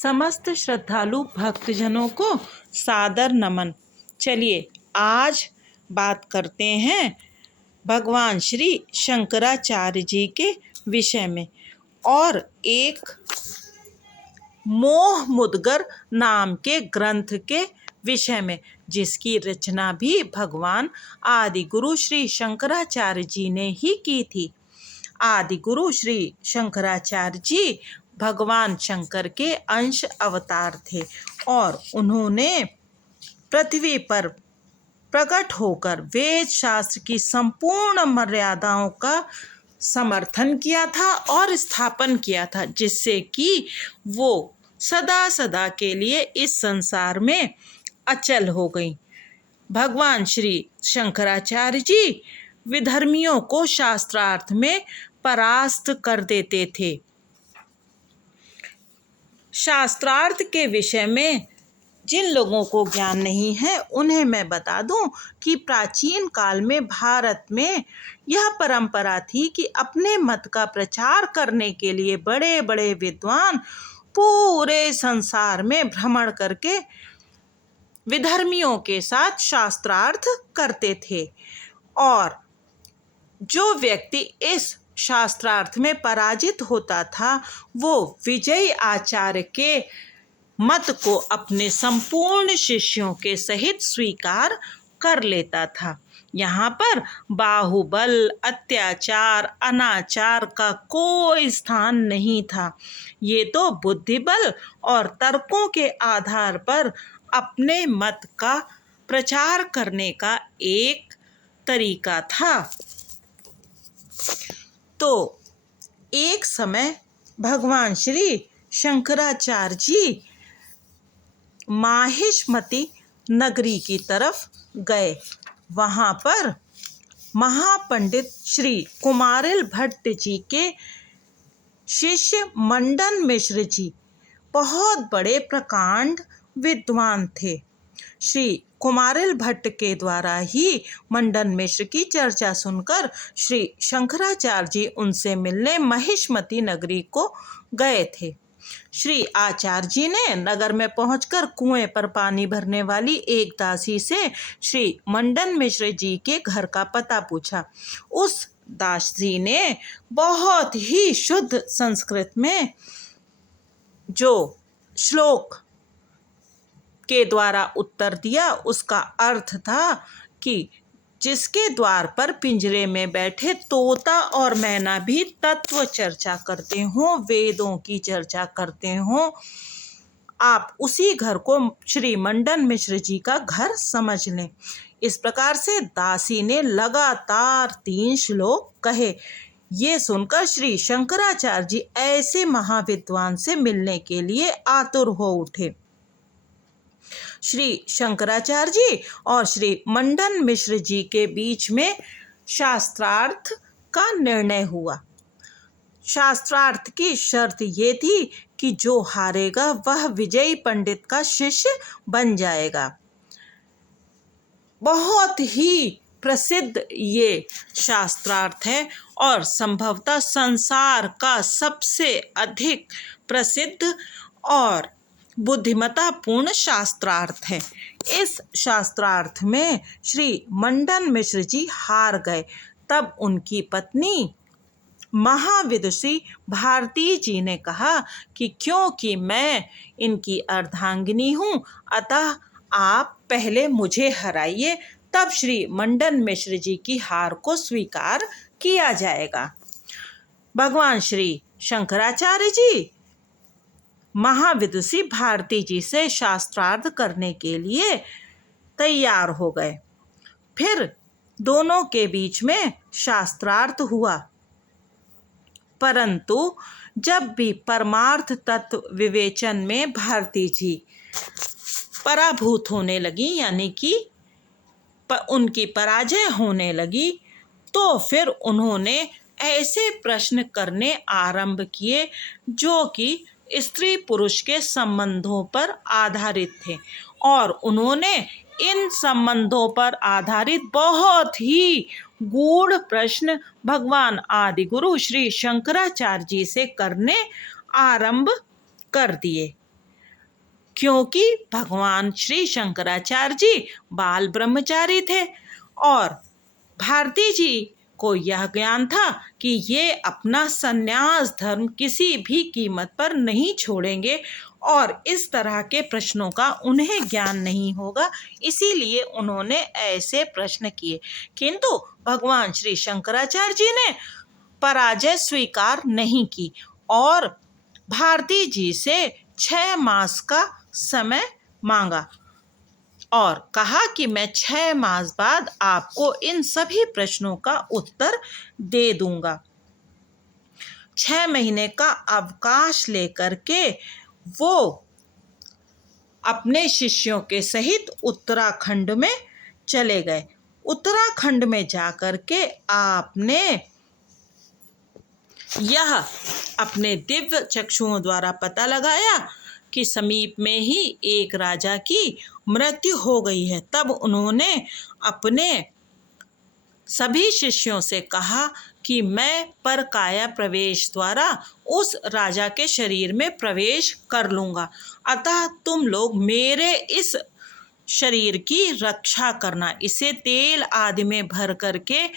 समस्त श्रद्धालु भक्तजनों को सादर नमन। चलिए आज बात करते हैं भगवान श्री शंकराचार्य जी के विषय में और एक मोह मुद्गर नाम के ग्रंथ के विषय में, जिसकी रचना भी भगवान आदि गुरु श्री शंकराचार्य जी ने ही की थी। आदि गुरु श्री शंकराचार्य जी भगवान शंकर के अंश अवतार थे और उन्होंने पृथ्वी पर प्रकट होकर वेद शास्त्र की संपूर्ण मर्यादाओं का समर्थन किया था और स्थापन किया था, जिससे कि वो सदा सदा के लिए इस संसार में अचल हो गई। भगवान श्री शंकराचार्य जी विधर्मियों को शास्त्रार्थ में परास्त कर देते थे। शास्त्रार्थ के विषय में जिन लोगों को ज्ञान नहीं है उन्हें मैं बता दूं कि प्राचीन काल में भारत में यह परंपरा थी कि अपने मत का प्रचार करने के लिए बड़े बड़े विद्वान पूरे संसार में भ्रमण करके विधर्मियों के साथ शास्त्रार्थ करते थे और जो व्यक्ति इस शास्त्रार्थ में पराजित होता था वो विजयी आचार्य के मत को अपने संपूर्ण शिष्यों के सहित स्वीकार कर लेता था। यहाँ पर बाहुबल, अत्याचार, अनाचार का कोई स्थान नहीं था। ये तो बुद्धिबल और तर्कों के आधार पर अपने मत का प्रचार करने का एक तरीका था। तो एक समय भगवान श्री शंकराचार्य जी माहिष्मति नगरी की तरफ गए। वहाँ पर महापंडित श्री कुमारिल भट्ट जी के शिष्य मंडन मिश्र जी बहुत बड़े प्रकांड विद्वान थे। श्री कुमारिल भट्ट के द्वारा ही मंडन मिश्र की चर्चा सुनकर श्री शंकराचार्य जी उनसे मिलने महिष्मति नगरी को गए थे। श्री आचार्य जी ने नगर में पहुंचकर कुएं पर पानी भरने वाली एक दासी से श्री मंडन मिश्र जी के घर का पता पूछा। उस दासी ने बहुत ही शुद्ध संस्कृत में जो श्लोक के द्वारा उत्तर दिया, उसका अर्थ था कि जिसके द्वार पर पिंजरे में बैठे तोता और मैना भी तत्व चर्चा करते हों, वेदों की चर्चा करते हों, आप उसी घर को श्री मंडन मिश्र जी का घर समझ लें। इस प्रकार से दासी ने लगातार 3 श्लोक कहे। ये सुनकर श्री शंकराचार्य जी ऐसे महाविद्वान से मिलने के लिए आतुर हो उठे। श्री शंकराचार्य जी और श्री मंडन मिश्र जी के बीच में शास्त्रार्थ का निर्णय हुआ। शास्त्रार्थ की शर्त ये थी कि जो हारेगा वह विजयी पंडित का शिष्य बन जाएगा। बहुत ही प्रसिद्ध ये शास्त्रार्थ है और संभवतः संसार का सबसे अधिक प्रसिद्ध और बुद्धिमत्तापूर्ण शास्त्रार्थ है। इस शास्त्रार्थ में श्री मंडन मिश्र जी हार गए। तब उनकी पत्नी महाविदुषी भारती जी ने कहा कि क्योंकि मैं इनकी अर्धांगिनी हूँ, अतः आप पहले मुझे हराइए, तब श्री मंडन मिश्र जी की हार को स्वीकार किया जाएगा। भगवान श्री शंकराचार्य जी महाविदुषी भारती जी से शास्त्रार्थ करने के लिए तैयार हो गए। फिर दोनों के बीच में शास्त्रार्थ हुआ, परंतु जब भी परमार्थ तत्व विवेचन में भारती जी पराभूत होने लगी, यानी कि उनकी पराजय होने लगी, तो फिर उन्होंने ऐसे प्रश्न करने आरंभ किए जो कि स्त्री पुरुष के संबंधों पर आधारित थे और उन्होंने इन संबंधों पर आधारित बहुत ही गूढ़ प्रश्न भगवान आदि गुरु श्री शंकराचार्य जी से करने आरंभ कर दिए। क्योंकि भगवान श्री शंकराचार्य जी बाल ब्रह्मचारी थे और भारती जी को यह ज्ञान था कि ये अपना संन्यास धर्म किसी भी कीमत पर नहीं छोड़ेंगे और इस तरह के प्रश्नों का उन्हें ज्ञान नहीं होगा, इसीलिए उन्होंने ऐसे प्रश्न किए। किंतु भगवान श्री शंकराचार्य जी ने पराजय स्वीकार नहीं की और भारती जी से 6 मास का समय मांगा और कहा कि मैं 6 मास बाद आपको इन सभी प्रश्नों का उत्तर दे दूंगा। 6 महीने का अवकाश लेकर के वो अपने शिष्यों के सहित उत्तराखंड में चले गए। उत्तराखंड में जाकर के आपने यह अपने दिव्य चक्षुओं द्वारा पता लगाया कि समीप में ही एक राजा की मृत्यु हो गई है। तब उन्होंने अपने सभी शिष्यों से कहा कि मैं परकाया प्रवेश द्वारा उस राजा के शरीर में प्रवेश कर लूँगा, अतः तुम लोग मेरे इस शरीर की रक्षा करना, इसे तेल आदि में भर करके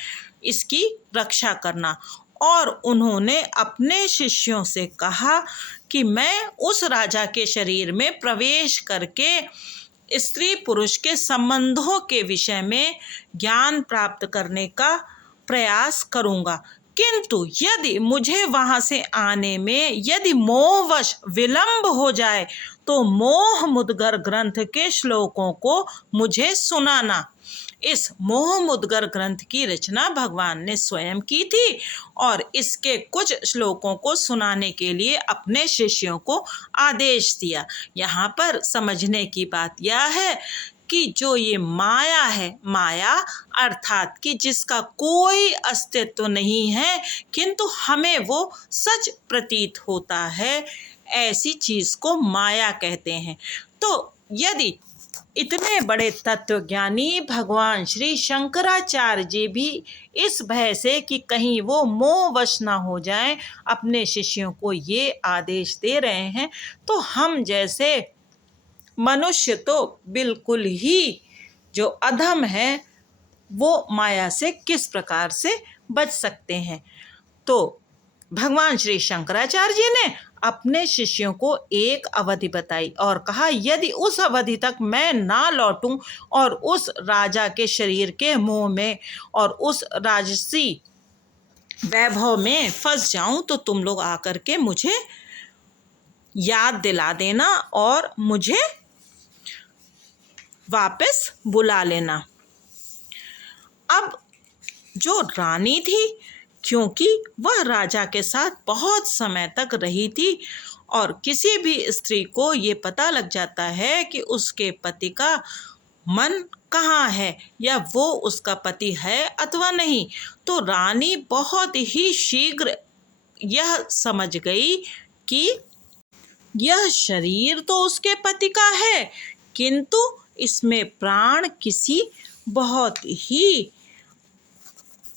इसकी रक्षा करना। और उन्होंने अपने शिष्यों से कहा कि मैं उस राजा के शरीर में प्रवेश करके स्त्री पुरुष के संबंधों के विषय में ज्ञान प्राप्त करने का प्रयास करूँगा, किंतु यदि मुझे वहाँ से आने में यदि मोहवश विलंब हो जाए तो मोह मुद्गर ग्रंथ के श्लोकों को मुझे सुनाना। इस मोह मुद्गर ग्रंथ की रचना भगवान ने स्वयं की थी और इसके कुछ श्लोकों को सुनाने के लिए अपने शिष्यों को आदेश दिया। यहाँ पर समझने की बात यह है कि जो ये माया है, माया अर्थात कि जिसका कोई अस्तित्व नहीं है किंतु हमें वो सच प्रतीत होता है, ऐसी चीज़ को माया कहते हैं। तो यदि इतने बड़े तत्वज्ञानी भगवान श्री शंकराचार्य जी भी इस भय से कि कहीं वो मोहवश ना हो जाएं अपने शिष्यों को ये आदेश दे रहे हैं, तो हम जैसे मनुष्य तो बिल्कुल ही जो अधम है वो माया से किस प्रकार से बच सकते हैं। तो भगवान श्री शंकराचार्य जी ने अपने शिष्यों को एक अवधि बताई और कहा यदि उस अवधि तक मैं ना लौटूं और उस राजा के शरीर के मोह में और उस राजसी वैभव में फंस जाऊं तो तुम लोग आकर के मुझे याद दिला देना और मुझे वापस बुला लेना। अब जो रानी थी, क्योंकि वह राजा के साथ बहुत समय तक रही थी और किसी भी स्त्री को ये पता लग जाता है कि उसके पति का मन कहाँ है या वो उसका पति है अथवा नहीं, तो रानी बहुत ही शीघ्र यह समझ गई कि यह शरीर तो उसके पति का है किंतु इसमें प्राण किसी बहुत ही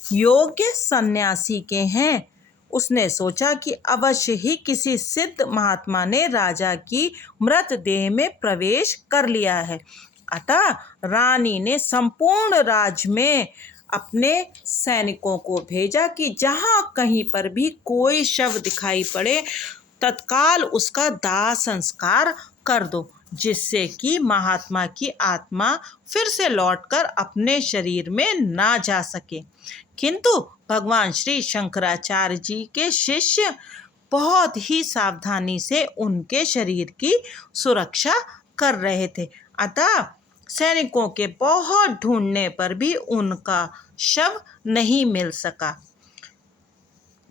योग्य सन्यासी के हैं। उसने सोचा कि अवश्य ही किसी सिद्ध महात्मा ने राजा की मृतदेह में प्रवेश कर लिया है। अतः रानी ने संपूर्ण राज्य में अपने सैनिकों को भेजा कि जहाँ कहीं पर भी कोई शव दिखाई पड़े तत्काल उसका दाह संस्कार कर दो, जिससे कि महात्मा की आत्मा फिर से लौटकर अपने शरीर में ना जा सके। किंतु भगवान श्री शंकराचार्य जी के शिष्य बहुत ही सावधानी से उनके शरीर की सुरक्षा कर रहे थे। अतः सैनिकों के बहुत ढूंढने पर भी उनका शव नहीं मिल सका।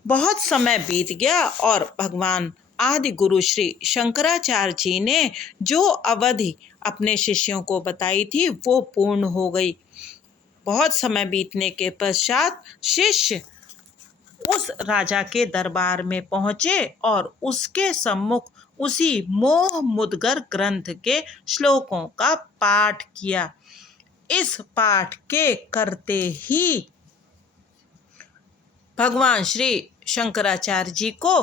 बहुत समय बीत गया और भगवान आदि गुरु श्री शंकराचार्य जी ने जो अवधि अपने शिष्यों को बताई थी वो पूर्ण हो गई। बहुत समय बीतने के पश्चात शिष्य उस राजा के दरबार में पहुँचे और उसके सम्मुख उसी मोह मुद्गर ग्रंथ के श्लोकों का पाठ किया। इस पाठ के करते ही भगवान श्री शंकराचार्य जी को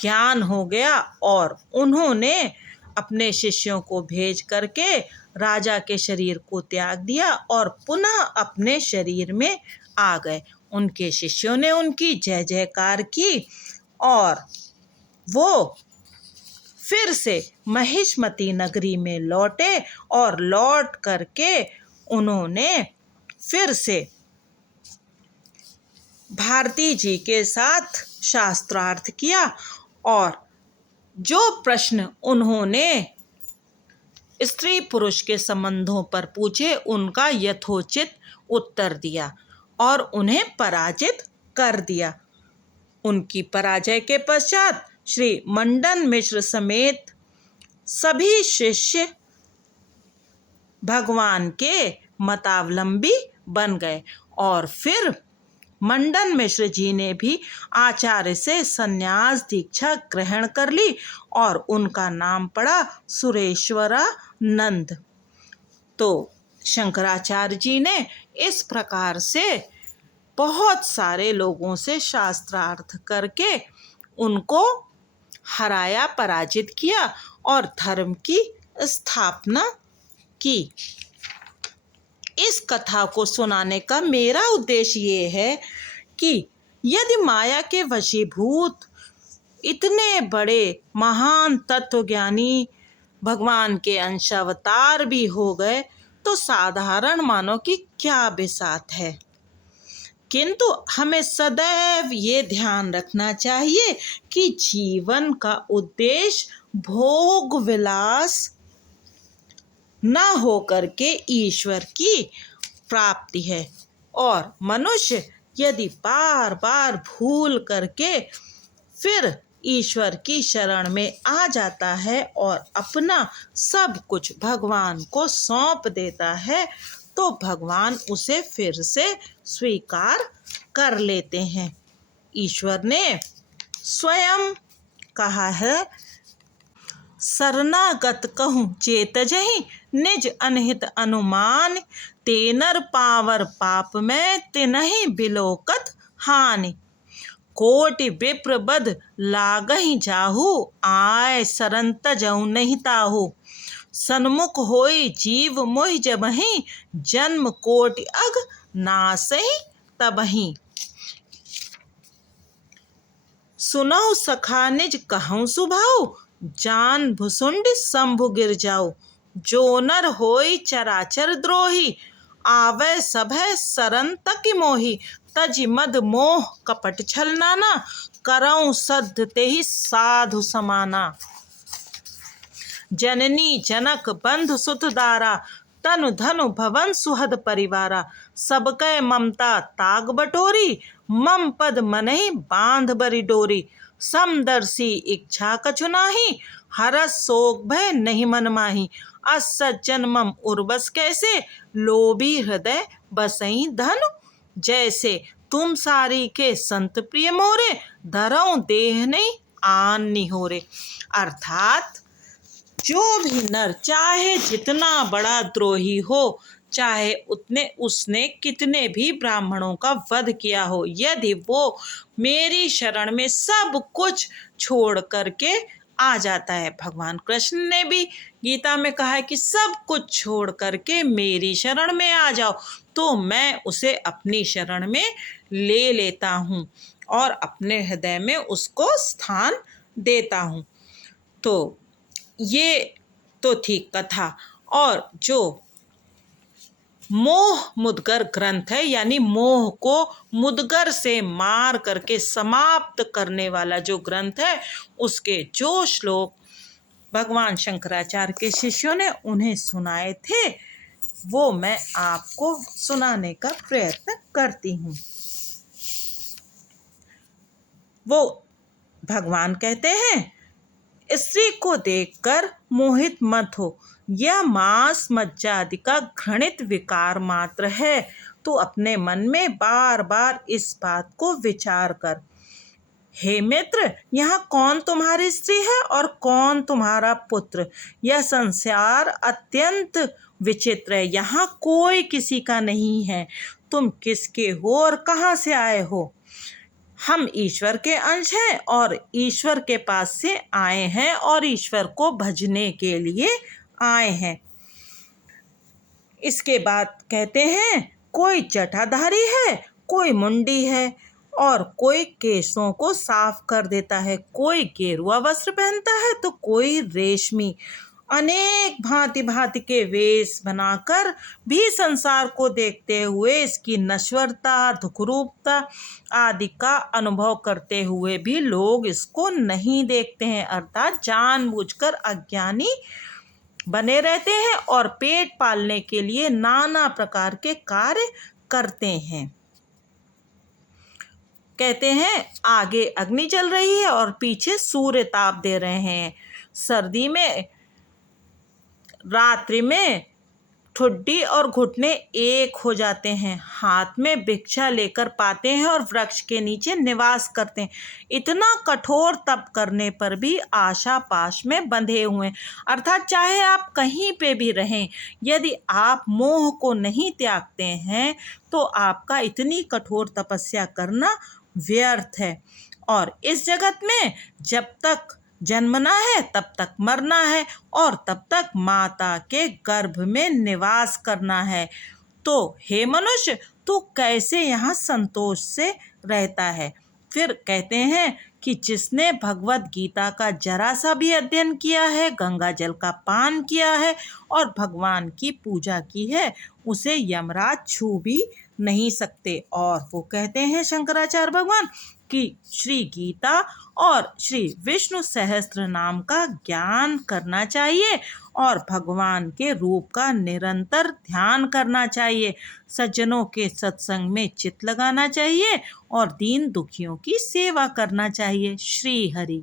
ज्ञान हो गया और उन्होंने अपने शिष्यों को भेज करके राजा के शरीर को त्याग दिया और पुनः अपने शरीर में आ गए। उनके शिष्यों ने उनकी जय जयकार की और वो फिर से महिष्मती नगरी में लौटे और लौट करके उन्होंने फिर से भारती जी के साथ शास्त्रार्थ किया और जो प्रश्न उन्होंने स्त्री पुरुष के संबंधों पर पूछे उनका यथोचित उत्तर दिया और उन्हें पराजित कर दिया। उनकी पराजय के पश्चात श्री मंडन मिश्र समेत सभी शिष्य भगवान के मतावलंबी बन गए और फिर मंडन मिश्र जी ने भी आचार्य से संन्यास दीक्षा ग्रहण कर ली और उनका नाम पड़ा सुरेश्वरानंद। तो शंकराचार्य जी ने इस प्रकार से बहुत सारे लोगों से शास्त्रार्थ करके उनको हराया, पराजित किया और धर्म की स्थापना की। इस कथा को सुनाने का मेरा उद्देश्य ये है कि यदि माया के वशीभूत इतने बड़े महान तत्वज्ञानी भगवान के अंशावतार भी हो गए तो साधारण मानव की क्या बिसात है। किंतु हमें सदैव ये ध्यान रखना चाहिए कि जीवन का उद्देश्य भोग विलास न हो करके ईश्वर की प्राप्ति है और मनुष्य यदि बार बार भूल करके फिर ईश्वर की शरण में आ जाता है और अपना सब कुछ भगवान को सौंप देता है तो भगवान उसे फिर से स्वीकार कर लेते हैं। ईश्वर ने स्वयं कहा है, शरणागत कहूँ चेतजहि निज अनहित अनुमान, तेनर पावर पाप में तिनहि बिलोकत हानि। कोटि विप्र बद लागहि जाहु, आय शरण तजहु नहीं ताहु। सन्मुख होई जीव मोहि जबहि, जन्म कोटि अग नासहि तबहि। सुनहु सखा निज कहूँ सुभाऊ, जान भुसुंड शंभु गिर जाऊ। जो नर होई चराचर द्रोही, आवे सभय शरण तकि मोहि। तज मद मोह कपट छल नाना, करऊँ सद्ध तेहि साधु समाना। जननी जनक बंधु सुत दारा, तनु धनु भवन सुहद परिवारा। सबकै ममता ताग बटोरी, मम पद मनहि बांध बरी डोरी। समदर्शी इच्छा कछु नाहि, हरस शोक भय नहीं मन माही। अस सज्जन मम उर्वस कैसे, लोभी हृदय बसई धनु जैसे। तुम सारी के संत प्रिय मोरे, धरऊं देह नहीं आन निहोरे। अर्थात जो भी नर चाहे जितना बड़ा द्रोही हो, चाहे उसने कितने भी ब्राह्मणों का वध किया हो, यदि वो मेरी शरण में सब कुछ छोड़ करके आ जाता है, भगवान कृष्ण ने भी गीता में कहा है कि सब कुछ छोड़ करके मेरी शरण में आ जाओ, तो मैं उसे अपनी शरण में ले लेता हूँ और अपने हृदय में उसको स्थान देता हूँ। तो ये तो थी कथा। और जो मोह मुदगर ग्रंथ है, यानी मोह को मुदगर से मार करके समाप्त करने वाला जो ग्रंथ है, उसके जो श्लोक भगवान शंकराचार्य के शिष्यों ने उन्हें सुनाए थे वो मैं आपको सुनाने का प्रयत्न करती हूँ। वो भगवान कहते हैं, स्त्री को देखकर मोहित मत हो, यह मांस मज्जा आदि का घृणित विकार मात्र है। तो अपने मन में बार बार इस बात को विचार कर। हे मित्र, यहाँ कौन तुम्हारी स्त्री है और कौन तुम्हारा पुत्र? यह संसार अत्यंत विचित्र है, यहाँ कोई किसी का नहीं है। तुम किसके हो और कहाँ से आए हो? हम ईश्वर के अंश हैं और ईश्वर के पास से आए हैं और ईश्वर को भजने के लिए आए हैं। इसके बाद कहते हैं कोई जटाधारी है, कोई मुंडी है और कोई केशों को साफ कर देता है, कोई गेरुआ वस्त्र पहनता है तो कोई रेशमी। अनेक भांति भांति के वेश बनाकर भी संसार को देखते हुए इसकी नश्वरता, दुखरूपता आदि का अनुभव करते हुए भी लोग इसको नहीं देखते हैं, अर्थात जानबूझकर अज्ञानी बने रहते हैं और पेट पालने के लिए नाना प्रकार के कार्य करते हैं। कहते हैं आगे अग्नि जल रही है और पीछे सूर्य ताप दे रहे हैं। सर्दी में, रात्रि में ठुड्डी और घुटने एक हो जाते हैं, हाथ में भिक्षा लेकर पाते हैं और वृक्ष के नीचे निवास करते हैं। इतना कठोर तप करने पर भी आशा पाश में बंधे हुए, अर्थात चाहे आप कहीं पे भी रहें, यदि आप मोह को नहीं त्यागते हैं तो आपका इतनी कठोर तपस्या करना व्यर्थ है। और इस जगत में जब तक जन्मना है तब तक मरना है और तब तक माता के गर्भ में निवास करना है। तो हे मनुष्य, तू कैसे यहाँ संतोष से रहता है? फिर कहते हैं कि जिसने भगवत गीता का जरा सा भी अध्ययन किया है, गंगा जल का पान किया है और भगवान की पूजा की है, उसे यमराज छू भी नहीं सकते। और वो कहते हैं शंकराचार्य भगवान कि श्री गीता और श्री विष्णु सहस्त्र नाम का ज्ञान करना चाहिए और भगवान के रूप का निरंतर ध्यान करना चाहिए, सज्जनों के सत्संग में चित्त लगाना चाहिए और दीन दुखियों की सेवा करना चाहिए। श्री हरि।